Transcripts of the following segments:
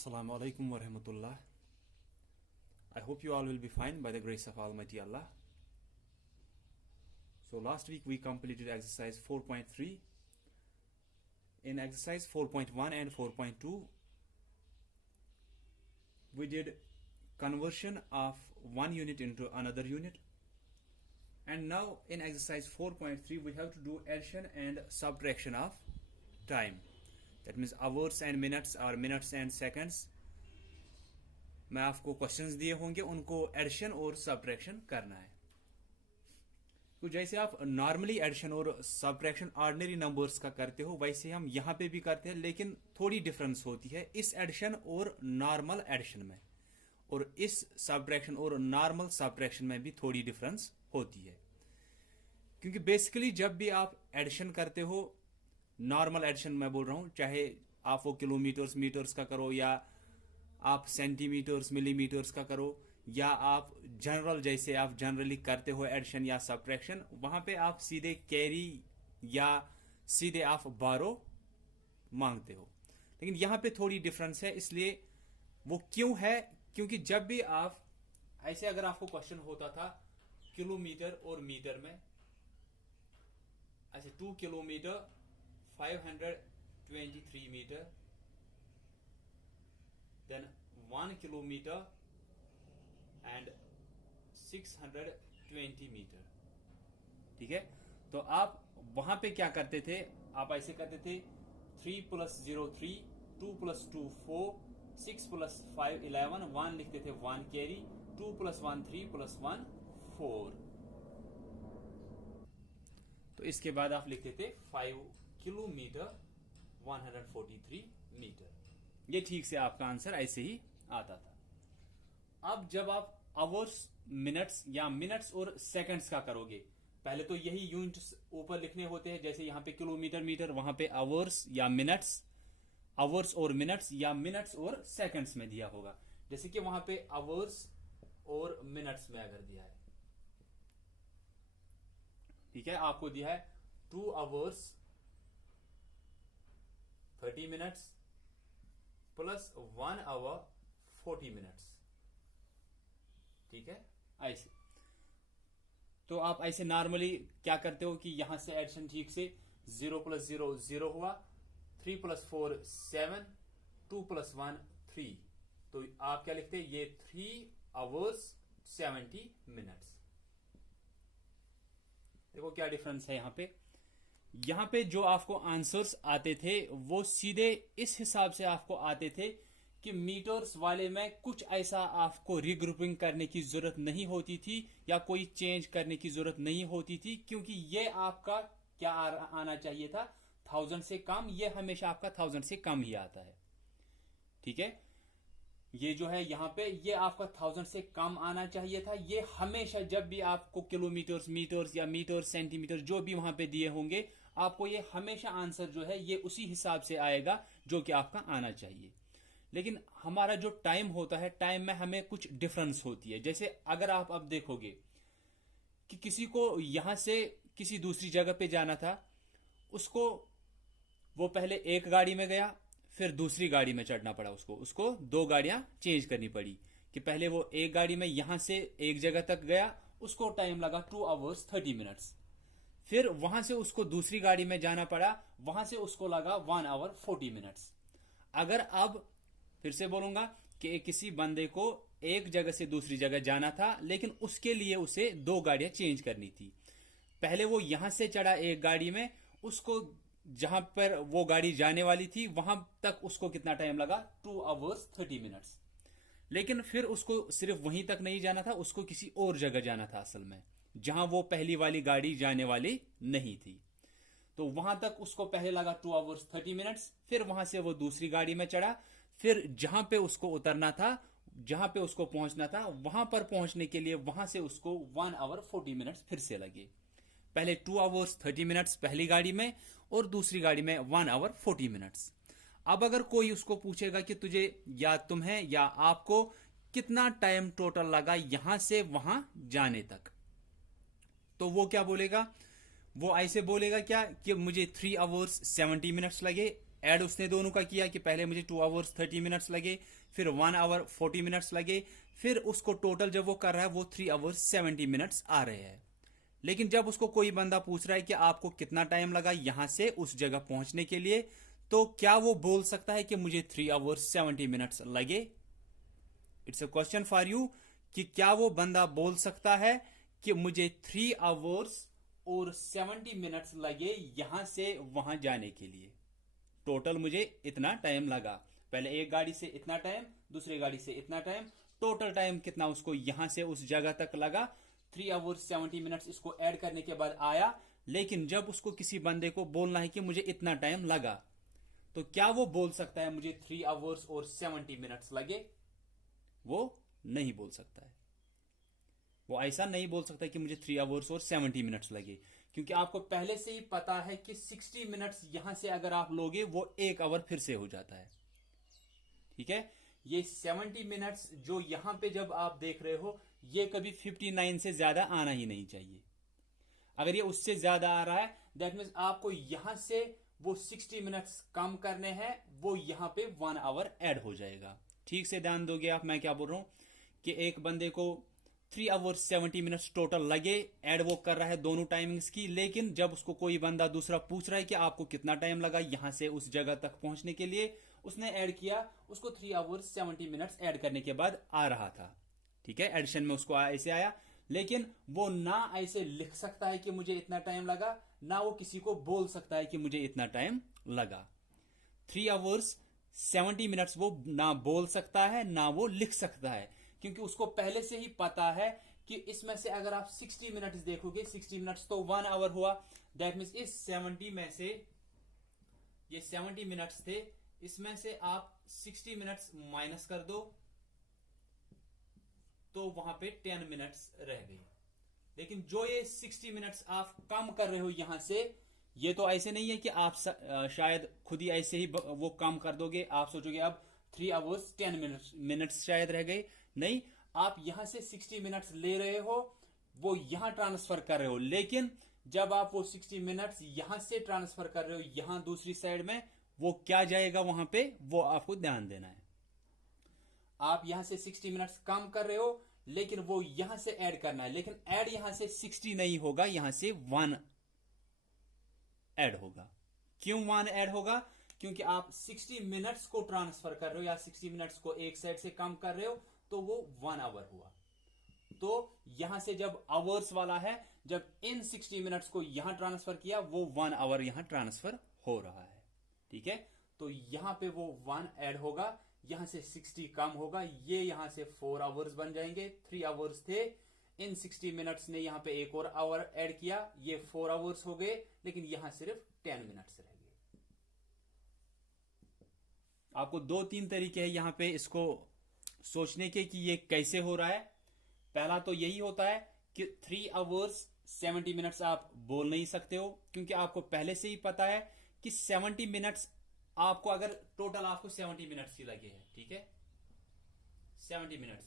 Assalamu alaikum wa rahmatullah. I hope you all will be fine by the grace of Almighty Allah. So last week we completed exercise 4.3. In exercise 4.1 and 4.2 we did conversion of one unit into another unit, and now in exercise 4.3 we have to do addition and subtraction of time. That means hours and minutes or minutes and seconds. मैं आपको questions दिए होंगे, उनको addition और subtraction करना है। तो जैसे आप नॉर्मली एडिशन और सब्ट्रैक्शन ऑर्डिनरी नंबर्स का करते हो, वैसे हम यहाँ पे भी करते हैं, लेकिन थोड़ी डिफरेंस होती है इस एडिशन और नॉर्मल एडिशन में, और इस सब्ट्रैक्शन और नॉर्मल सब्ट्रैक्शन में भी थोड़ी डिफरेंस होती है। क्योंकि बेसिकली जब भी आप एडिशन करते हो, नॉर्मल एडिशन मैं बोल रहा हूँ, चाहे आप वो किलोमीटर्स मीटर्स का करो, या आप सेंटीमीटर्स मिलीमीटर्स का करो, या आप जनरल जैसे आप जनरली करते हो एडिशन या सब्ट्रैक्शन, वहां पे आप सीधे कैरी या सीधे आप बारो मांगते हो। लेकिन यहाँ पे थोड़ी डिफरेंस है। इसलिए वो क्यों है? क्योंकि जब भी आप ऐसे, अगर आपको क्वेश्चन होता था किलोमीटर और मीटर में, ऐसे 2 kilometre 523 metre, then 1 kilometer and 620 metre, ठीक है। तो आप वहां पे क्या करते थे? आप ऐसे करते थे 3 + 0 3, 2 + 2 4, 6 + 5 11, 1 लिखते थे 1 कैरी, 2 + 1 3 + 1 4। तो इसके बाद आप लिखते थे 5 किलोमीटर 143 मीटर। ये ठीक से आपका आंसर ऐसे ही आता था। अब जब आप आवर्स मिनट्स या मिनट्स और सेकंड्स का करोगे, पहले तो यही यूनिट्स ऊपर लिखने होते हैं, जैसे यहां पे किलोमीटर मीटर, वहां पे आवर्स या मिनट्स, आवर्स और मिनट्स या मिनट्स और सेकंड्स में दिया होगा। जैसे कि वहां पे आवर्स और मिनट्स में अगर दिया है, ठीक है, आपको दिया है 2 hours 30 minutes plus 1 hour 40 minutes, ठीक है। ऐसे तो आप ऐसे नॉर्मली क्या करते हो कि यहां से एडिशन ठीक से 0 + 0 0 हुआ, 3 + 4 7, 2 + 1 3, तो आप क्या लिखते हैं? ये 3 hours 70 minutes। देखो क्या डिफरेंस है यहाँ पे। यहां पे जो आपको आंसर्स आते थे वो सीधे इस हिसाब से आपको आते थे कि मीटर्स वाले में कुछ ऐसा आपको रिग्रुपिंग करने की जरूरत नहीं होती थी, या कोई चेंज करने की जरूरत नहीं होती थी, क्योंकि ये आपका क्या आना चाहिए था? 1000 से कम। ये हमेशा आपका 1000 से कम ही आता है, ठीक है। ये जो है यहाँ पे, ये आपका 1000 से कम आना चाहिए था। ये हमेशा जब भी आपको किलोमीटर्स मीटर्स या मीटर सेंटीमीटर जो भी वहां पे दिए होंगे, आपको ये हमेशा आंसर जो है ये उसी हिसाब से आएगा जो कि आपका आना चाहिए। लेकिन हमारा जो टाइम होता है, टाइम में हमें कुछ डिफरेंस होती है। जैसे अगर आप अब देखोगे कि किसी को यहां से किसी दूसरी जगह पे जाना था, उसको वो पहले एक गाड़ी में गया, फिर दूसरी गाड़ी में चढ़ना पड़ा, उसको 2 गाड़ियां चेंज करनी पड़ी। कि पहले वो एक गाड़ी में यहां से एक जगह तक गया, उसको टाइम लगा 2 hours 30 minutes, फिर वहां से उसको दूसरी गाड़ी में जाना पड़ा, वहां से उसको लगा 1 hour 40 minutes। अगर अब फिर से बोलूंगा कि किसी बंदे को एक जगह से दूसरी जगह जाना था, लेकिन उसके लिए उसे 2 गाड़ियां चेंज करनी थी। पहले वो यहां से चढ़ा एक गाड़ी में, उसको जहां पर वो गाड़ी जाने वाली थी वहां तक उसको कितना टाइम लगा? 2 hours 30 minutes। लेकिन फिर उसको सिर्फ वहीं तक नहीं जाना था, उसको किसी और जगह जाना था असल में, जहां वो पहली वाली गाड़ी जाने वाली नहीं थी। तो वहां तक उसको पहले लगा 2 hours 30 minutes, फिर वहां से वो दूसरी गाड़ी में चढ़ा, फिर जहां पे उसको उतरना था, जहां पे उसको पहुंचना था, वहां पर पहुंचने के लिए वहां से उसको 1 hour 40 minutes फिर से लगे। पहले 2 hours 30 minutes पहली गाड़ी में, और दूसरी गाड़ी में 1 hour 40 minutes। अब अगर कोई उसको पूछेगा कि तुझे या तुम्हें या आपको कितना टाइम टोटल लगा यहां से वहां जाने तक, तो वो क्या बोलेगा? वो ऐसे बोलेगा क्या कि मुझे 3 hours 70 minutes लगे ऐड उसने दोनों का किया कि पहले मुझे 2 आवर्स 30 मिनट्स लगे, फिर 1 आवर 40 मिनट्स लगे, फिर उसको टोटल जब वो कर रहा है वो 3 आवर्स 70 मिनट्स आ रहे हैं। लेकिन जब उसको कोई बंदा पूछ रहा है कि आपको कितना टाइम लगा यहां से उस जगह पहुंचने के लिए, तो क्या वो बोल सकता है कि मुझे 3 आवर्स 70 मिनट्स लगे? It's a question for you कि क्या वो बंदा बोल सकता है कि मुझे 3 आवर्स और 70 मिनट्स लगे यहां से वहां जाने के लिए, टोटल मुझे इतना टाइम लगा, पहले एक गाड़ी से इतना टाइम, दूसरी गाड़ी से इतना टाइम, टोटल टाइम कितना उसको यहां से उस जगह तक लगा, 3 आवर्स 70 मिनट्स इसको ऐड करने के बाद आया। लेकिन जब उसको किसी बंदे को बोलना है कि मुझे इतना टाइम लगा, तो क्या वो बोल सकता है मुझे 3 आवर्स और 70 मिनट्स लगे? वो नहीं बोल सकता है। वो ऐसा नहीं बोल सकता कि मुझे 3 आवर्स और 70 मिनट्स लगे, क्योंकि आपको पहले से ही पता है कि 60 मिनट्स यहां से अगर आप लोगे वो 1 आवर फिर से हो जाता है। ठीक है, ये 70 मिनट्स जो यहां पे जब आप देख रहे हो ये कभी 59 से ज्यादा आना ही नहीं चाहिए। अगर ये उससे ज्यादा आ रहा है दैट मीन्स आपको यहां से वो 60 मिनट्स कम करने हैं, वो यहां पे 1 आवर ऐड हो जाएगा। ठीक से ध्यान दोगे आप मैं क्या बोल रहा हूं कि एक बंदे को 3 आवर्स 70 मिनट्स टोटल लगे, ऐड वो कर रहा है दोनों टाइमिंग्स की, लेकिन जब उसको कोई बंदा दूसरा पूछ रहा है कि आपको कितना टाइम लगा यहां से उस जगह तक पहुंचने के लिए, उसने ऐड किया, उसको 3 आवर्स 70 मिनट्स ऐड करने के बाद आ रहा था। ठीक है, एडिशन में उसको ऐसे आया, लेकिन वो ना ऐसे लिख सकता है कि मुझे इतना टाइम लगा, ना वो किसी को बोल सकता है कि मुझे इतना टाइम लगा। 3 आवर्स 70 मिनट्स वो ना बोल सकता है ना वो लिख सकता है, क्योंकि उसको पहले से ही पता है कि इसमें से अगर आप 60 मिनट्स देखोगे, 60 मिनट्स तो 1 आवर हुआ, दैट मीन्स इस 70 में से ये 70 मिनट्स थे, इसमें से आप 60 मिनट्स माइनस कर दो तो वहां पे 10 मिनट्स रह गई। लेकिन जो ये 60 मिनट्स आप कम कर रहे हो यहां से, ये तो ऐसे नहीं है कि आप शायद खुद ही ऐसे ही वो कम कर दोगे, आप सोचोगे अब 3 आवर्स 10 मिनट्स शायद रह गए। नहीं, आप यहां से 60 मिनट्स ले रहे हो, वो यहां ट्रांसफर कर रहे हो, लेकिन जब आप वो 60 मिनट्स यहां से ट्रांसफर कर रहे हो यहां दूसरी साइड में, वो क्या जाएगा वहां पे, वो आपको ध्यान देना है। आप यहां से 60 मिनट्स कम कर रहे हो, लेकिन वो यहां से ऐड करना है, लेकिन ऐड यहां से 60 नहीं होगा, यहां से 1 ऐड होगा। क्यों 1 ऐड होगा? क्योंकि आप 60 मिनट्स को ट्रांसफर कर रहे हो या 60 मिनट्स को एक साइड से कम कर रहे हो, तो वो 1 आवर हुआ। तो यहां से जब आवर्स वाला है, जब इन 60 मिनट्स को यहां ट्रांसफर किया, वो 1 आवर यहां ट्रांसफर हो रहा है। ठीक है, तो यहां पे वो 1 ऐड होगा, यहां से 60 कम होगा, ये यहां से 4 आवर्स बन जाएंगे। 3 आवर्स थे, इन 60 मिनट्स ने यहां पे एक और आवर ऐड किया, ये 4 आवर्स हो गए, लेकिन यहां सिर्फ 10 मिनट्स रह गए। आपको 2-3 तरीके हैं यहां पे इसको सोचने के कि ये कैसे हो रहा है। पहला तो यही होता है कि 3 आवर्स 70 मिनट्स आप बोल नहीं सकते हो, क्योंकि आपको पहले से ही पता है कि 70 मिनट्स आपको, अगर टोटल आपको 70 मिनट्स ही लगे हैं, ठीक है 70 minutes,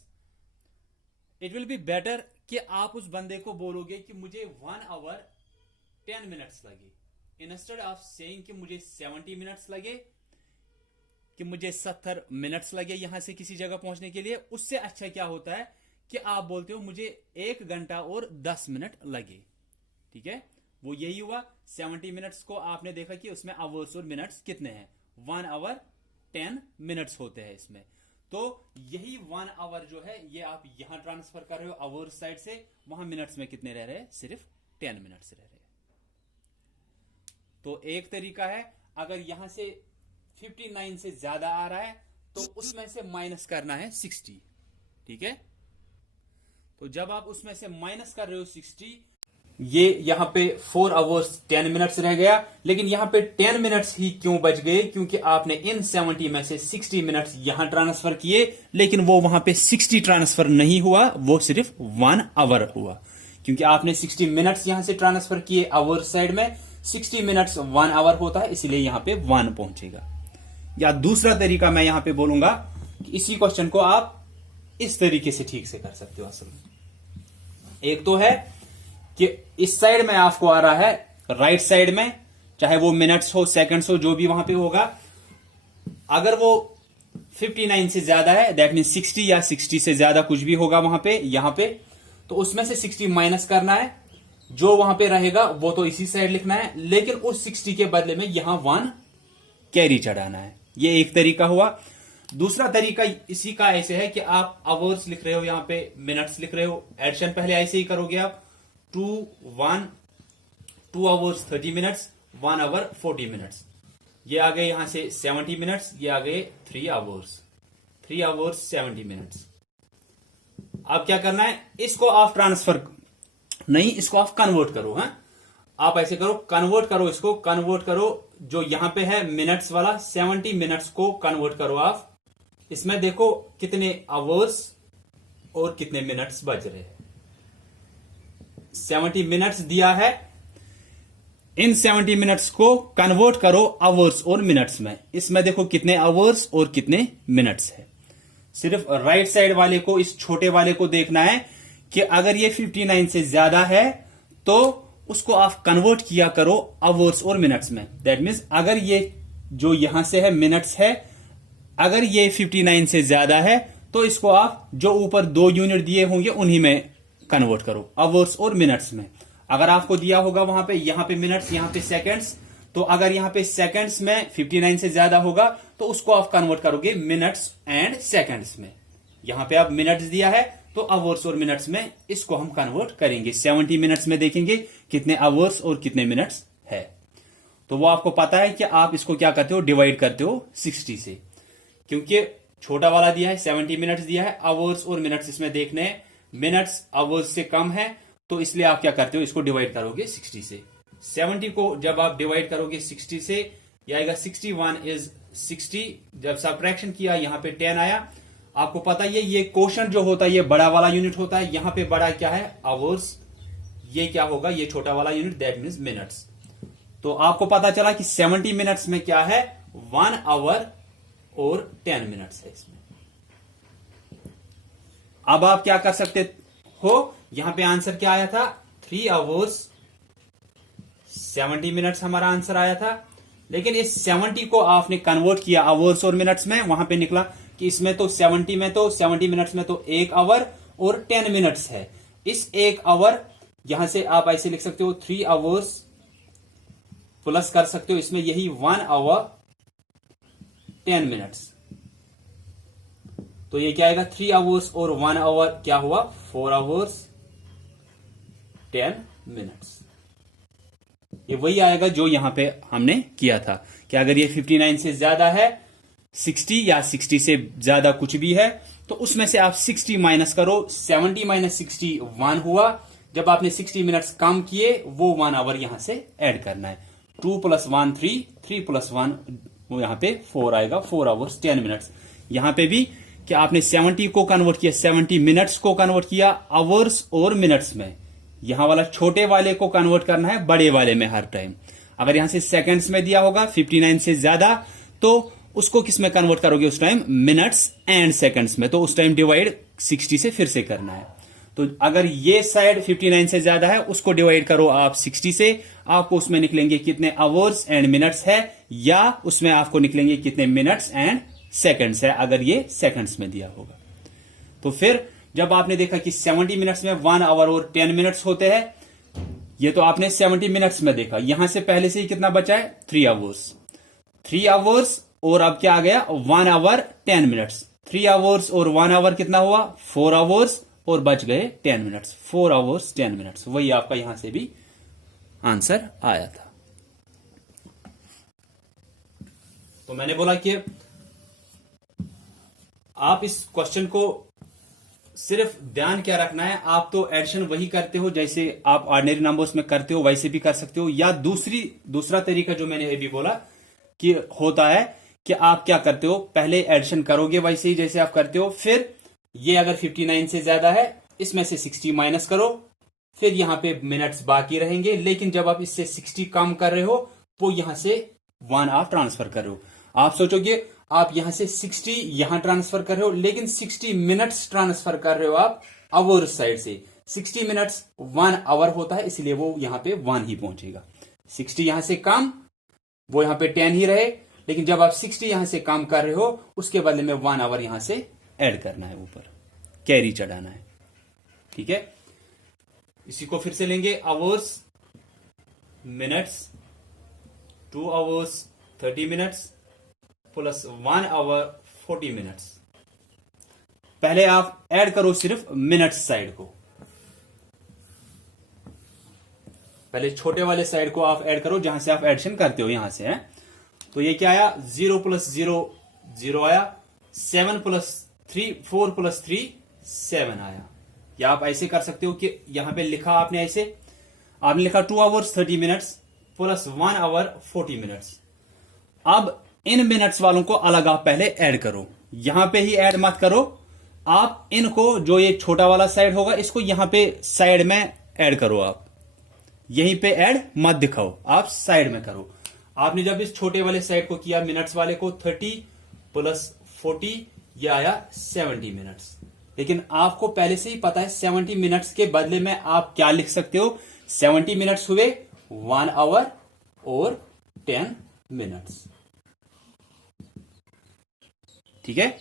it will be better कि आप उस बंदे को बोलोगे कि मुझे 1 आवर 10 मिनट्स लगे, इंस्टेड ऑफ सेइंग कि मुझे 70 मिनट्स लगे, कि मुझे 70 मिनट्स लगे यहां से किसी जगह पहुंचने के लिए। उससे अच्छा क्या होता है कि आप बोलते हो मुझे 1 घंटा और 10 मिनट लगे। ठीक है, वो यही हुआ। 70 मिनट्स को आपने देखा कि उसमें आवर्स और मिनट्स कितने हैं, 1 आवर 10 मिनट्स होते हैं इसमें। तो यही 1 आवर जो है ये आप यहां ट्रांसफर कर रहे हो आवर्स साइड से, वहां मिनट्स में कितने रह रहे हैं, सिर्फ 10 मिनट्स रह रहे हैं। तो एक तरीका है, अगर यहां से 59 से ज्यादा आ रहा है तो उसमें से माइनस करना है 60। ठीक है, तो जब आप उसमें से माइनस कर रहे हो 60, ये यहां पे 4 आवर्स 10 मिनट्स रह गया, लेकिन यहां पे 10 मिनट्स ही क्यों बच गए, क्योंकि आपने इन 70 में से 60 मिनट्स यहां ट्रांसफर किए, लेकिन वो वहां पे 60 ट्रांसफर नहीं हुआ, वो सिर्फ 1 आवर हुआ, क्योंकि आपने 60 मिनट्स यहां से ट्रांसफर किए आवर साइड में, 60 मिनट्स 1 आवर होता है, इसीलिए यहां पे 1 पहुंचेगा। या दूसरा तरीका मैं यहां पे बोलूंगा कि इसी क्वेश्चन को आप इस तरीके से ठीक से कर सकते हो। असल में एक तो है कि इस साइड में आपको आ रहा है राइट साइड में, चाहे वो मिनट्स हो सेकंड्स हो जो भी वहां पे होगा, अगर वो 59 से ज्यादा है, दैट मीन 60 या 60 से ज्यादा कुछ भी होगा वहां पे, यहां पे, तो उसमें से 60 माइनस करना है, जो वहां पे रहेगा वो तो इसी साइड लिखना है, लेकिन उस 60 के बदले में यहां 1 कैरी चढ़ाना है। ये एक तरीका हुआ। दूसरा तरीका इसी का ऐसे है कि आप आवर्स लिख रहे हो, यहां पे मिनट्स लिख रहे हो, एडिशन पहले ऐसे ही करोगे आप, 2 आवर्स 30 मिनट्स, 1 आवर 40 मिनट्स, ये आ गए यहां से 70 मिनट्स, ये आ गए 3 आवर्स 70 मिनट्स। अब क्या करना है, इसको आप ट्रांसफर नहीं, इसको आप कन्वर्ट करो। हाँ, आप ऐसे करो, कन्वर्ट करो, इसको कन्वर्ट करो, जो यहां पे है मिनट्स वाला 70 मिनट्स को कन्वर्ट करो आप। इसमें देखो कितने आवर्स और कितने मिनट्स बच रहे हैं। 70 मिनट्स दिया है, इन 70 मिनट्स को कन्वर्ट करो आवर्स और मिनट्स में। इसमें देखो कितने आवर्स और कितने मिनट्स है। सिर्फ राइट साइड वाले को, इस छोटे वाले को देखना है कि अगर ये 59 से ज्यादा है तो उसको आप कन्वर्ट किया करो आवर्स और मिनट्स में। दैट मीन्स अगर ये जो यहां से है मिनट्स है, अगर ये 59 से ज्यादा है तो इसको आप जो ऊपर 2 यूनिट दिए होंगे उन्हीं में कन्वर्ट करो, आवर्स और मिनट्स में। अगर आपको दिया होगा वहां पे, यहां पे मिनट्स, यहां पे सेकंड्स, तो अगर यहां पे सेकंड्स में 59 से ज्यादा होगा तो उसको आप कन्वर्ट करोगे मिनट्स एंड सेकंड्स में। यहां पे आप मिनट्स दिया है तो आवर्स और मिनट्स में इसको हम कन्वर्ट करेंगे। 70 मिनट्स में देखेंगे कितने आवर्स और कितने मिनट्स है। तो वो आपको पता है कि आप इसको क्या करते हो, डिवाइड करते हो 60 से, क्योंकि छोटा वाला दिया है 70 मिनट्स दिया है, आवर्स और मिनट्स इसमें देखने हैं, मिनट्स आवर्स से कम है, तो इसलिए आप क्या करते हो, इसको डिवाइड करोगे 60 से। 70 को जब आप डिवाइड करोगे 60 से, ये आएगा 61 इज 60। जब सब्ट्रैक्शन किया यहां पे 10 आया। आपको पता है ये क्वोशंट जो होता है ये बड़ा वाला यूनिट होता है, यहां पे बड़ा क्या है, आवर्स, ये क्या होगा, ये छोटा वाला यूनिट, दैट मीन्स मिनट्स। तो आपको पता चला कि 70 मिनट्स में क्या है, 1 आवर और 10 मिनट्स है इसमें। अब आप क्या कर सकते हो, यहां पे आंसर क्या आया था, 3 आवर्स 70 मिनट्स हमारा आंसर आया था। लेकिन इस 70 को आपने कन्वर्ट किया आवर्स और मिनट्स में, वहां पे निकला कि इसमें तो 70 मिनट्स में तो 1 आवर और 10 मिनट्स है। इस 1 आवर यहां से आप ऐसे लिख सकते हो 3 आवर्स प्लस कर सकते हो इसमें यही 1 आवर 10 मिनट्स। तो ये क्या आएगा, 3 आवर्स और 1 आवर क्या हुआ, 4 आवर्स 10 मिनट्स। ये वही आएगा जो यहां पे हमने किया था कि अगर ये 59 से ज्यादा है, 60 या 60 से ज्यादा कुछ भी है, तो उसमें से आप 60 माइनस करो। 70 माइनस 60 1 हुआ। जब आपने 60 मिनट्स कम किए वो 1 आवर यहां से ऐड करना है। 2 + 1 3, 3 + 1 वो यहां पे 4 आएगा, 4 आवर्स 10 मिनट्स। यहां पे भी कि आपने 70 को कन्वर्ट किया, 70 मिनट्स को कन्वर्ट किया आवर्स और मिनट्स में। यहां वाला छोटे वाले को कन्वर्ट करना है बड़े वाले में हर टाइम। अगर यहां से सेकंड्स में दिया होगा 59 से ज्यादा, तो उसको किस में कन्वर्ट करोगे उस टाइम, मिनट्स एंड सेकंड्स में। तो उस टाइम डिवाइड 60 से फिर से करना है। तो अगर ये साइड 59 से ज्यादा है, उसको डिवाइड करो आप 60 से, आपको उसमें निकलेंगे कितने आवर्स एंड मिनट्स है, या उसमें आपको निकलेंगे कितने मिनट्स एंड सेकंड्स है, अगर ये सेकंड्स में दिया होगा। तो फिर जब आपने देखा कि 70 मिनट्स में 1 आवर और 10 मिनट्स होते हैं, ये तो आपने 70 मिनट्स में देखा। यहां से पहले से ही कितना बचा है, 3 आवर्स। 3 आवर्स और अब क्या आ गया, 1 आवर 10 मिनट्स। 3 आवर्स और 1 आवर कितना हुआ, 4 आवर्स और बच गए 10 मिनट्स। 4 आवर्स 10 मिनट्स, वही आपका यहां से भी आंसर आया था। तो मैंने बोला कि आप इस क्वेश्चन को सिर्फ ध्यान क्या रखना है, आप तो एडिशन वही करते हो जैसे आप ऑर्डिनरी नंबर्स में करते हो, वैसे भी कर सकते हो। या दूसरा तरीका जो मैंने अभी बोला कि होता है कि आप क्या करते हो, पहले एडिशन करोगे वैसे ही जैसे आप करते हो, फिर ये अगर 59 से ज्यादा है, इसमें से 60 माइनस करो, फिर यहां पे मिनट्स बाकी रहेंगे। लेकिन जब आप इससे 60 कम कर रहे हो, वो यहां से 1 आप ट्रांसफर कर रहे हो। आप सोचोगे आप यहां से 60 यहां ट्रांसफर कर रहे हो, लेकिन 60 मिनट्स ट्रांसफर कर रहे हो आप आवर साइड से। 60 मिनट्स 1 आवर होता है, इसलिए वो यहां पे 1 ही पहुंचेगा। 60 यहां से कम, वो यहां पे 10 ही रहे, लेकिन जब आप 60 यहां से काम कर रहे हो उसके बदले में 1 आवर यहां से ऐड करना है, ऊपर कैरी चढ़ाना है। ठीक है, इसी को फिर से लेंगे, hours minutes, 2 hours 30 minutes plus 1 hour 40 minutes. पहले आप ऐड करो सिर्फ मिनट्स साइड को, पहले छोटे वाले साइड को आप ऐड करो जहां से आप एडिशन करते हो, यहां से है। तो ये क्या आया, 0 + 0 0 आया, 7 + 3 4 + 3 7 आया। या आप ऐसे कर सकते हो कि यहां पे लिखा आपने ऐसे, आपने लिखा 2 hours 30 minutes plus 1 hour 40 minutes. अब इन मिनट्स वालों को अलग आप पहले ऐड करो, यहां पे ही ऐड मत करो, आप इनको जो ये छोटा वाला साइड होगा इसको यहां पे साइड में ऐड करो, आप यहीं पे ऐड मत दिखाओ, आप साइड में करो। आपने जब इस छोटे वाले साइड को किया मिनट्स वाले को 30 + 40 ये आया 70 मिनट्स। लेकिन आपको पहले से ही पता है 70 मिनट्स के बदले में आप क्या लिख सकते हो, 70 मिनट्स हुए 1 आवर और 10 मिनट्स। ठीक है,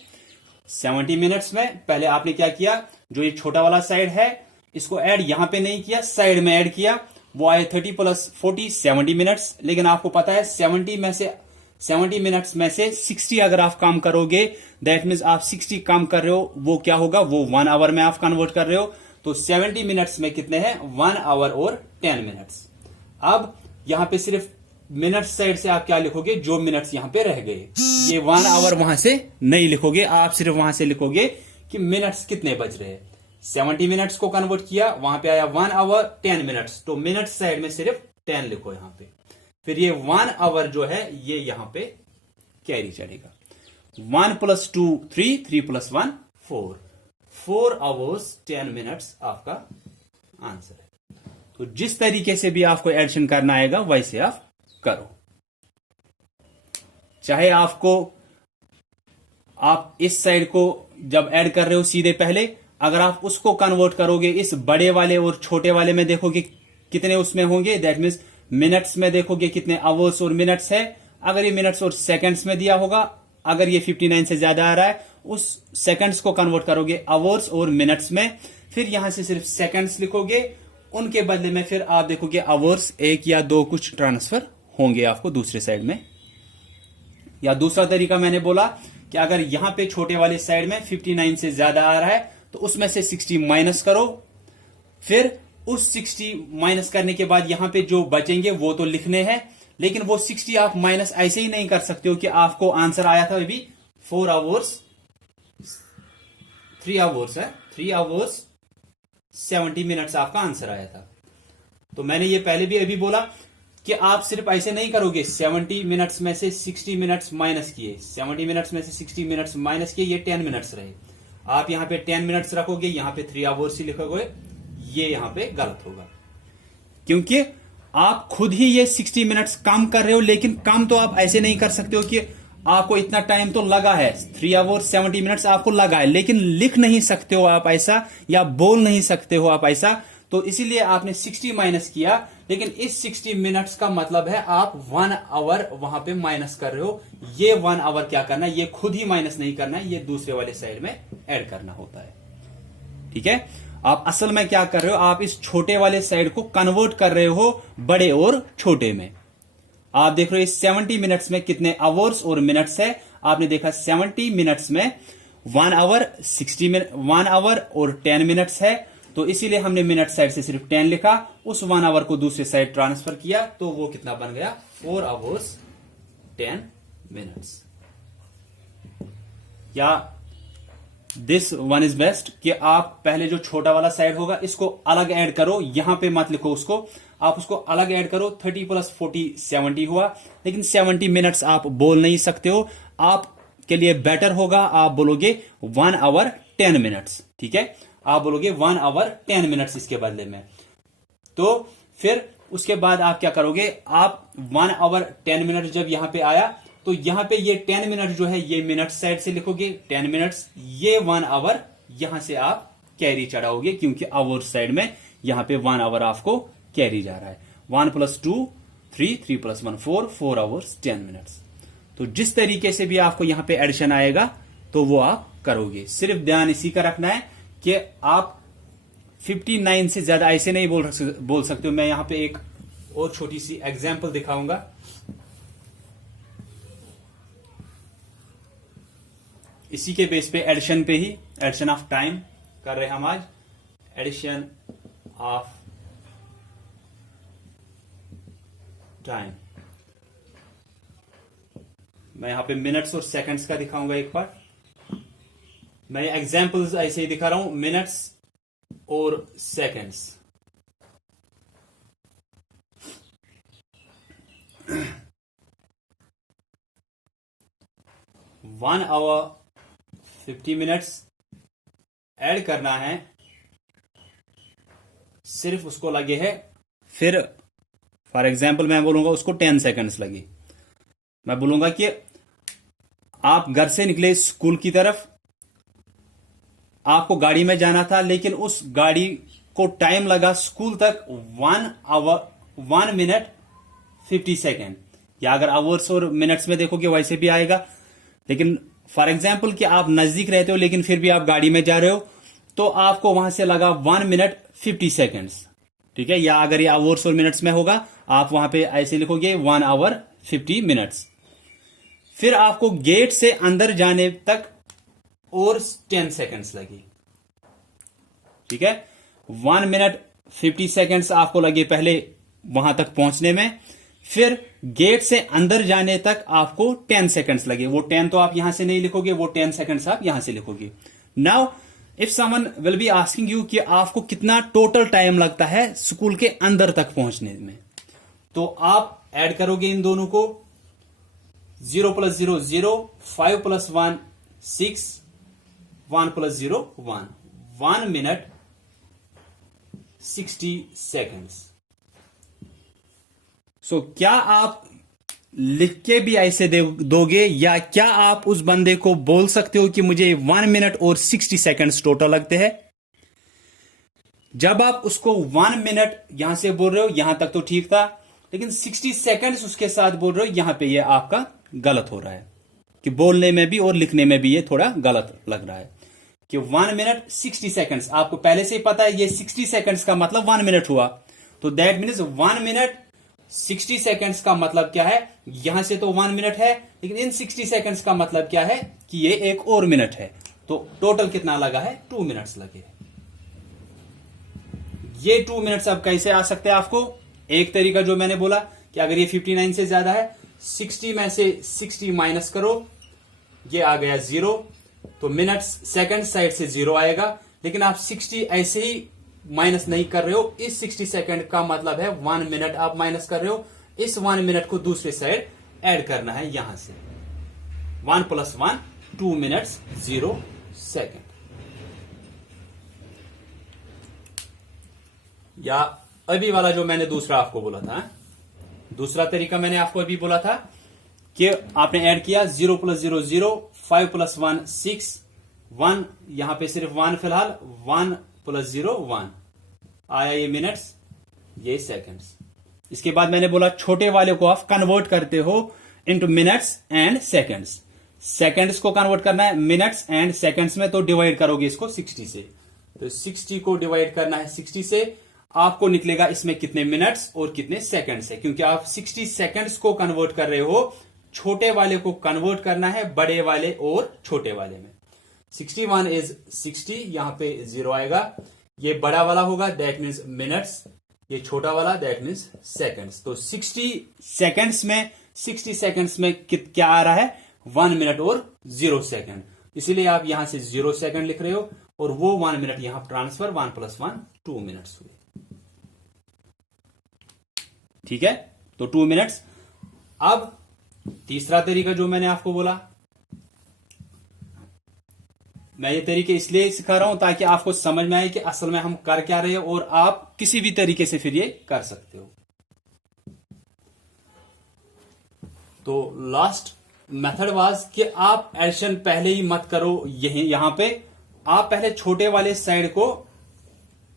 70 मिनट्स में पहले आपने क्या किया, जो ये छोटा वाला साइड है इसको ऐड यहां पे नहीं किया, साइड में ऐड किया, वो आए 30 + 40 70 मिनट्स। लेकिन आपको पता है 70 मिनट्स में से 60 अगर आप काम करोगे, दैट मीन्स आप 60 काम कर रहे हो, वो क्या होगा, वो 1 आवर में आप कन्वर्ट कर रहे हो। तो 70 मिनट्स में कितने हैं, 1 आवर और 10 मिनट्स। अब यहां पे सिर्फ मिनट्स साइड से आप क्या लिखोगे, जो मिनट्स यहां पे रह गए, ये 1 आवर वहां से नहीं लिखोगे, आप सिर्फ वहां से लिखोगे कि मिनट्स कितने बच रहे हैं। 70 मिनट्स को कन्वर्ट किया, वहां पे आया 1 आवर 10 मिनट्स, तो मिनट्स साइड में सिर्फ 10 लिखो यहां पे। फिर ये 1 आवर जो है ये यहां पे कैरी चढ़ेगा, 1 + 2 3 3 + 1 4 आवर्स 10 मिनट्स आपका आंसर है। तो जिस तरीके से भी आपको एडिशन करना आएगा वैसे आप करो, चाहे आप इस साइड को जब ऐड कर रहे हो सीधे पहले, अगर आप उसको कन्वर्ट करोगे इस बड़े वाले और छोटे वाले में, देखोगे कितने उसमें होंगे, दैट मीन्स मिनट्स में देखोगे कितने आवर्स और मिनट्स है। अगर ये मिनट्स और सेकंड्स में दिया होगा, अगर ये 59 से ज्यादा आ रहा है, उस सेकंड्स को कन्वर्ट करोगे आवर्स और मिनट्स में, फिर यहां से सिर्फ सेकंड्स लिखोगे, उनके बदले में फिर आप देखोगे आवर्स 1 या 2 कुछ ट्रांसफर होंगे आपको दूसरे साइड में। या दूसरा तरीका मैंने बोला कि अगर यहां पे छोटे वाले साइड में 59 से ज्यादा आ रहा है तो उसमें से 60 माइनस करो, फिर उस 60 माइनस करने के बाद यहां पे जो बचेंगे वो तो लिखने हैं, लेकिन वो 60 आप माइनस ऐसे ही नहीं कर सकते हो कि आपको आंसर आया था अभी 3 आवर्स 70 मिनट्स आपका आंसर आया था। तो मैंने ये पहले भी अभी बोला कि आप सिर्फ ऐसे नहीं करोगे, 70 मिनट्स में से 60 मिनट्स माइनस किए, 70 मिनट्स में से 60 मिनट्स माइनस किए, ये 10 मिनट्स रहे। आप यहां पे 10 मिनट्स रखोगे, यहां पे 3 आवर्स ही लिखोगे, ये यहां पे गलत होगा, क्योंकि आप खुद ही ये 60 मिनट्स कम कर रहे हो। लेकिन कम तो आप ऐसे नहीं कर सकते हो कि आपको इतना टाइम तो लगा है, 3 आवर्स 70 मिनट्स आपको लगा है, लेकिन लिख नहीं सकते हो आप ऐसा, या बोल नहीं सकते हो आप ऐसा। तो इसीलिए आपने 60 माइनस किया, लेकिन इस 60 मिनट्स का मतलब है आप 1 आवर वहां पे माइनस कर रहे हो। ये 1 आवर क्या करना है, ये खुद ही माइनस नहीं करना है, ये दूसरे वाले साइड में ऐड करना होता है। ठीक है, आप असल में क्या कर रहे हो, आप इस छोटे वाले साइड को कन्वर्ट कर रहे हो बड़े और छोटे में। आप देख रहे हो इस 70 मिनट्स में कितने आवर्स और मिनट्स है, आपने देखा 70 मिनट्स में 1 आवर 1 आवर और 10 मिनट्स है, तो इसीलिए हमने मिनट साइड से सिर्फ 10 लिखा, उस 1 आवर को दूसरे साइड ट्रांसफर किया, तो वो कितना बन गया, 4 आवर्स 10 मिनट्स। या दिस वन इज बेस्ट कि आप पहले जो छोटा वाला साइड होगा इसको अलग ऐड करो, यहां पे मत लिखो उसको, आप उसको अलग ऐड करो। 30 + 40 70 हुआ, लेकिन 70 मिनट्स आप बोल नहीं सकते हो, आपके लिए बेटर होगा आप बोलोगे 1 आवर 10 मिनट्स। ठीक है, आप बोलोगे 1 आवर 10 मिनट्स इसके बदले में। तो फिर उसके बाद आप क्या करोगे, आप 1 आवर 10 मिनट जब यहां पे आया तो यहां पे ये 10 मिनट जो है ये मिनट साइड से लिखोगे 10 मिनट्स, ये 1 आवर यहां से आप कैरी चढ़ाओगे, क्योंकि आवर साइड में यहां पे 1 आवर आपको कैरी जा रहा है। 1 + 2 3 3 + 1 4 आवर्स 10 मिनट्स। तो जिस तरीके से भी आपको यहां पे एडिशन आएगा तो वो आप करोगे। सिर्फ ध्यान इसी का रखना है कि आप 59 से ज्यादा ऐसे नहीं बोल सकते हो। मैं यहां पे एक और छोटी सी एग्जांपल दिखाऊंगा। इसी के बेस पे एडिशन पे ही, एडिशन ऑफ टाइम कर रहे हैं हम आज। एडिशन ऑफ टाइम, मैं यहां पे मिनट्स और सेकंड्स का दिखाऊंगा एक बार। मैं एग्जांपल्स ऐसे ही दिखा रहा हूं, मिनट्स और seconds. One hour 50 minutes add करना है, सिर्फ उसको लगे है, फिर फॉर एग्जाम्पल मैं बोलूंगा उसको 10 सेकंड्स लगे। मैं बोलूंगा कि आप घर से निकले स्कूल की तरफ, आपको गाड़ी में जाना था, लेकिन उस गाड़ी को टाइम लगा स्कूल तक 1 मिनट 50 सेकेंड, या अगर आवर्स और मिनट्स में देखोगे वैसे भी आएगा। लेकिन फॉर एग्जाम्पल कि आप नजदीक रहते हो लेकिन फिर भी आप गाड़ी में जा रहे हो, तो आपको वहां से लगा 1 मिनट 50 सेकेंड्स, ठीक है। या अगर ये आवर्स और मिनट्स में होगा, आप वहां पे ऐसे लिखोगे 1 आवर 50 मिनट्स। फिर आपको गेट से अंदर जाने तक और 10 सेकेंड्स लगे, ठीक है। 1 मिनट 50 सेकेंड्स आपको लगे पहले वहां तक पहुंचने में, फिर गेट से अंदर जाने तक आपको 10 सेकेंड्स लगे। वो 10 तो आप यहां से नहीं लिखोगे, वो 10 सेकेंड्स आप यहां से लिखोगे। Now if someone will be asking you कि आपको कितना टोटल टाइम लगता है स्कूल के अंदर तक पहुंचने में, तो आप ऐड करोगे इन दोनों को। 0 + 0 0, 5 + 1 6, 1 + 0 1, 1 मिनट 60 सेकेंड्स। सो क्या आप लिख के भी ऐसे दोगे, या क्या आप उस बंदे को बोल सकते हो कि मुझे 1 मिनट और 60 सेकेंड्स टोटल लगते हैं? जब आप उसको 1 मिनट यहां से बोल रहे हो, यहां तक तो ठीक था, लेकिन 60 सेकेंड्स उसके साथ बोल रहे हो, यहां पे ये आपका गलत हो रहा है, कि बोलने में भी और लिखने में भी ये थोड़ा गलत लग रहा है। कि 1 मिनट 60 सेकेंड्स, आपको पहले से ही पता है ये 60 सेकेंड्स का मतलब 1 मिनट हुआ, तो दैट मीन्स 1 मिनट 60 सेकेंड्स का मतलब क्या है, यहां से तो 1 मिनट है, लेकिन इन 60 सेकेंड्स का मतलब क्या है कि ये एक और मिनट है। तो टोटल कितना लगा है, 2 मिनट्स लगे। ये 2 मिनट्स अब कैसे आ सकते हैं आपको? एक तरीका जो मैंने बोला कि अगर ये 59 से ज्यादा है, 60 में से 60 माइनस करो, ये आ गया 0, तो मिनट्स सेकंड साइड से 0 आएगा। लेकिन आप 60 ऐसे ही माइनस नहीं कर रहे हो, इस 60 सेकंड का मतलब है 1 मिनट आप माइनस कर रहे हो, इस 1 मिनट को दूसरे साइड ऐड करना है यहां से। 1 + 1 2 मिनट्स 0 सेकेंड। या अभी वाला जो मैंने दूसरा आपको बोला था, दूसरा तरीका मैंने आपको अभी बोला था कि आपने ऐड किया 0 + 0 0, 5 + 1 6, 1 यहां पे सिर्फ 1 फिलहाल, 1 + 0 1 आया, ये मिनट्स, ये सेकंड्स। इसके बाद मैंने बोला छोटे वाले को आप कन्वर्ट करते हो into minutes and seconds. Seconds को कन्वर्ट करना है मिनट्स एंड सेकंड्स में, तो डिवाइड करोगे इसको 60 से। तो 60 को डिवाइड करना है 60 से, आपको निकलेगा इसमें कितने मिनट्स और कितने सेकंड्स है, क्योंकि आप 60 सेकंड्स को कन्वर्ट कर रहे हो, छोटे वाले को कन्वर्ट करना है बड़े वाले और छोटे वाले में। 61 इज 60, यहां पे 0 आएगा, ये बड़ा वाला होगा दैट मीन्स मिनट्स, ये छोटा वाला दैट मीन्स सेकंड्स। तो 60 सेकंड्स में क्या आ रहा है, 1 मिनट और 0 सेकंड। इसीलिए आप यहां से 0 सेकंड लिख रहे हो, और वो 1 मिनट यहां ट्रांसफर, 1 + 1 2 मिनट्स हुए, ठीक है। तो 2 मिनट्स। अब तीसरा तरीका जो मैंने आपको बोला, मैं ये तरीके इसलिए सिखा रहा हूं ताकि आपको समझ में आए कि असल में हम कर क्या रहे हैं, और आप किसी भी तरीके से फिर ये कर सकते हो। तो लास्ट मेथड वाज कि आप एडिशन पहले ही मत करो, यहां पे आप पहले छोटे वाले साइड को,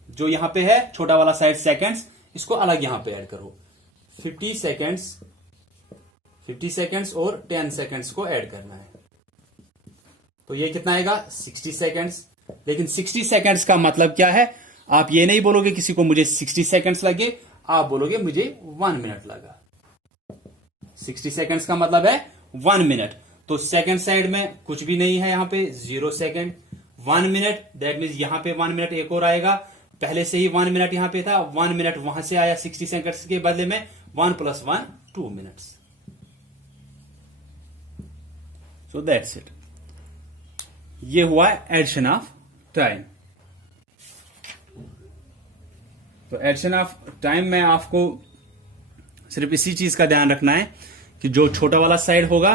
जो यहां पे है छोटा वाला साइड सेकंड्स, इसको अलग यहां पे ऐड करो। 50 सेकंड्स 50 सेकेंड्स और 10 सेकेंड्स को ऐड करना है। तो ये कितना आएगा 60 सेकेंड्स। लेकिन 60 सेकेंड्स का मतलब क्या है, आप ये नहीं बोलोगे किसी को मुझे 60 सेकेंड्स लगे, आप बोलोगे मुझे 1 मिनट लगा। 60 सेकेंड्स का मतलब है 1 मिनट। तो सेकंड साइड में कुछ भी नहीं है, यहां पे 0 सेकेंड। 1 मिनट दैट मीन्स यहां पे 1 मिनट एक और आएगा, पहले से ही 1 मिनट यहां पे था, 1 मिनट वहां से आया 60 सेकेंड्स के बदले में, 1 + 1 2 मिनट्स। So that's it. ये हुआ एडिशन ऑफ टाइम। तो एडिशन ऑफ टाइम में आपको सिर्फ इसी चीज का ध्यान रखना है कि जो छोटा वाला साइड होगा,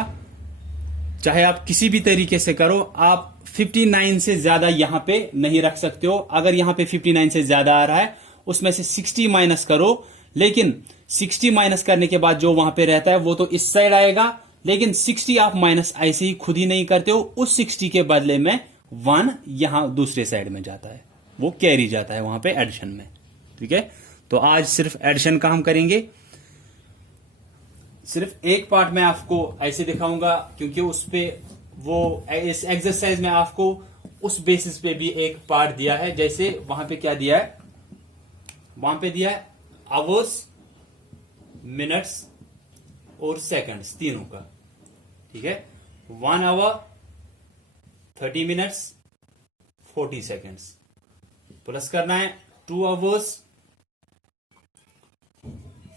चाहे आप किसी भी तरीके से करो, आप 59 से ज्यादा यहां पे नहीं रख सकते हो। अगर यहां पे 59 से ज्यादा आ रहा है, उसमें से 60 माइनस करो, लेकिन 60 माइनस करने के बाद जो वहां पे रहता है वो तो इस साइड आएगा, लेकिन 60 आप माइनस ऐसे ही खुद ही नहीं करते हो, उस 60 के बदले में 1 यहां दूसरे साइड में जाता है, वो कैरी जाता है वहां पे एडिशन में। ठीक है, तो आज सिर्फ एडिशन का हम करेंगे। सिर्फ एक पार्ट में आपको ऐसे दिखाऊंगा, क्योंकि उस पे वो इस एक्सरसाइज में आपको उस बेसिस पे भी एक पार्ट दिया है। जैसे वहां पे क्या दिया है, वहां पे दिया है आवर्स, मिनट्स और सेकंड्स तीनों का। ठीक है, 1 आवर 30 मिनट्स 40 सेकंड्स, प्लस करना है 2 आवर्स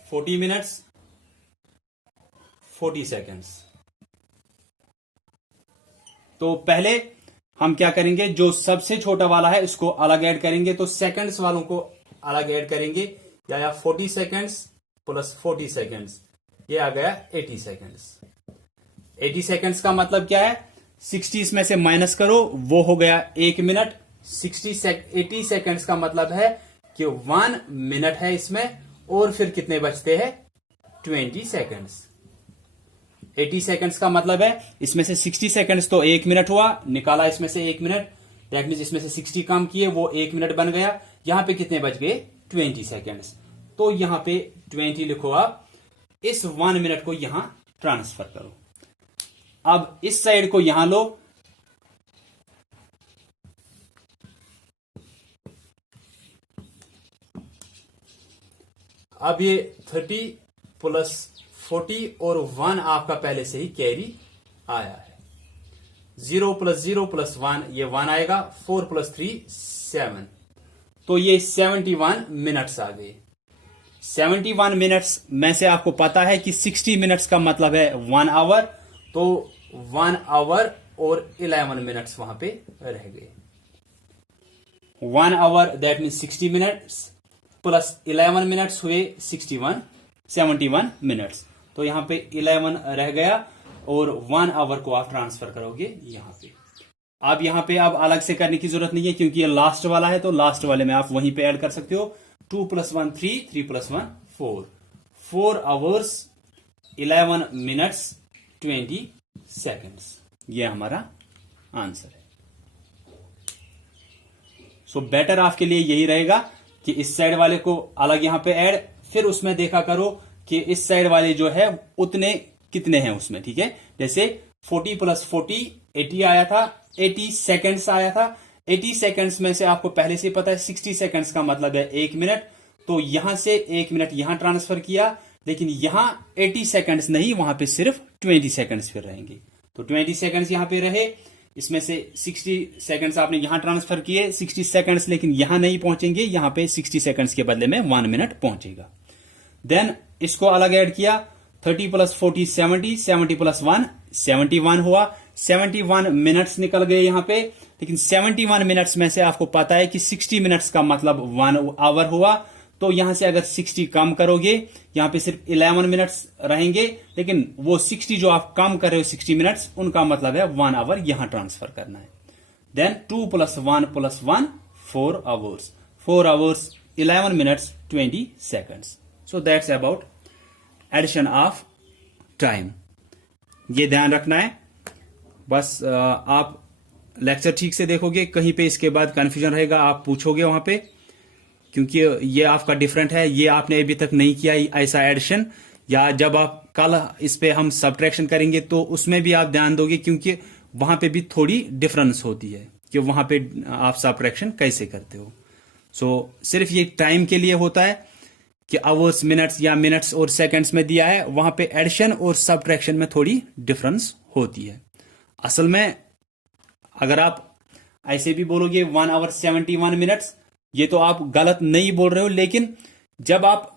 40 मिनट्स 40 सेकेंड्स। तो पहले हम क्या करेंगे, जो सबसे छोटा वाला है इसको अलग ऐड करेंगे, तो सेकंड्स वालों को अलग ऐड करेंगे। या 40 सेकेंड्स प्लस 40 सेकेंड्स, ये आ गया 80 सेकेंड्स। 80 सेकेंड्स का मतलब क्या है, 60 इसमें से माइनस करो, वो हो गया 1 मिनट। 80 सेकेंड्स का मतलब है कि 1 मिनट है इसमें, और फिर कितने बचते हैं 20 सेकेंड्स। 80 सेकेंड्स का मतलब है इसमें से 60 सेकेंड्स तो 1 मिनट हुआ, निकाला इसमें से 1 मिनट, दैट मींस इसमें से 60 कम किए, वो 1 मिनट बन गया। यहां पे कितने बच गए 20 सेकेंड्स। तो यहां पे 20 लिखो आप, इस 1 मिनट को यहां ट्रांसफर करो। अब इस साइड को यहां लो, अब ये 30 प्लस 40 और 1 आपका पहले से ही कैरी आया है। 0 + 0 + 1, ये 1 आएगा। 4 + 3 7, तो ये 71 मिनट्स आ गए। 71 मिनट्स में से आपको पता है कि 60 मिनट्स का मतलब है 1 आवर, तो 1 आवर और 11 मिनट्स वहां पे रह गए। 1 hour that mean 60 minutes plus 11 minutes हुए 71 मिनट्स। तो यहां पे 11 रह गया, और 1 आवर को आप ट्रांसफर करोगे यहां पे। अब यहां पे अब अलग से करने की जरूरत नहीं है, क्योंकि ये लास्ट वाला है, तो लास्ट वाले में आप वहीं पे ऐड कर सकते हो। 2 + 1 3, 3 + 1 4, 4 आवर्स 11 मिनट्स 20 सेकेंड्स, ये हमारा आंसर है। सो बेटर आपके लिए यही रहेगा कि इस साइड वाले को अलग यहां पे ऐड, फिर उसमें देखा करो कि इस साइड वाले जो है उतने कितने हैं उसमें। ठीक है, जैसे 40 + 40 80 आया था, 80 सेकेंड्स आया था। 80 सेकेंड्स में से आपको पहले से पता है 60 सेकेंड्स का मतलब है 1 मिनट, तो यहां से 1 मिनट यहां ट्रांसफर किया, लेकिन यहां 80 सेकेंड्स नहीं, वहां पे सिर्फ 20 सेकेंड्स फिर रहेंगे। तो 20 सेकेंड्स यहां पे रहे, इसमें से 60 सेकेंड्स आपने यहां ट्रांसफर किए, 60 सेकेंड्स लेकिन यहां नहीं पहुंचेंगे, यहां पे 60 सेकेंड्स के बदले में 1 मिनट पहुंचेगा। देन इसको अलग ऐड किया, 30 + 40 70, 70 + 1 71 हुआ। 71 मिनट्स निकल गए यहां पे, लेकिन 71 मिनट्स में से आपको पता है कि 60 मिनट्स का मतलब 1 आवर हुआ, तो यहां से अगर 60 कम करोगे, यहां पे सिर्फ 11 मिनट्स रहेंगे, लेकिन वो 60 जो आप कम कर रहे हो 60 मिनट्स, उनका मतलब है 1 आवर यहां ट्रांसफर करना है। Then 2 + 1 + 1 4 hours, 4 hours 11 minutes 20 seconds. So that's about addition of time. ये ध्यान रखना है, बस आप लेक्चर ठीक से देखोगे, कहीं पे इसके बाद कंफ्यूजन रहेगा आप पूछोगे वहां पे, क्योंकि ये आपका डिफरेंट है, ये आपने अभी तक नहीं किया ऐसा एडिशन, या जब आप कल इस पे हम सब्ट्रैक्शन करेंगे तो उसमें भी आप ध्यान दोगे, क्योंकि वहां पे भी थोड़ी डिफरेंस होती है कि वहां पे आप सब्ट्रैक्शन कैसे करते हो। सो सिर्फ ये टाइम के लिए होता है कि आवर्स मिनट्स या मिनट्स और सेकंड्स में दिया है, वहां पे एडिशन और सब्ट्रैक्शन में थोड़ी डिफरेंस होती है। असल में अगर आप ऐसे भी बोलोगे 1 आवर 71 मिनट्स, ये तो आप गलत नहीं बोल रहे हो, लेकिन जब आप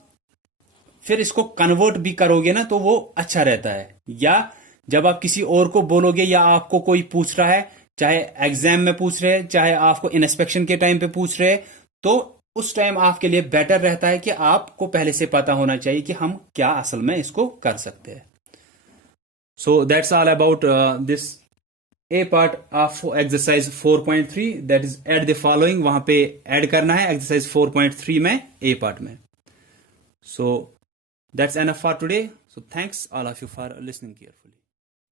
फिर इसको कन्वर्ट भी करोगे ना तो वो अच्छा रहता है। या जब आप किसी और को बोलोगे या आपको कोई पूछ रहा है, चाहे एग्जाम में पूछ रहे हैं, चाहे आपको इंस्पेक्शन के टाइम पे पूछ रहे हैं, तो उस टाइम आपके लिए बेटर रहता है कि आपको पहले से पता होना चाहिए कि हम क्या असल में इसको कर सकते हैं। So that's all about this A part of exercise 4.3, that is add the following. वहां पे ऐड करना है एक्सरसाइज 4.3 में, ए पार्ट में। सो that's enough for today. So thanks all of you for listening carefully.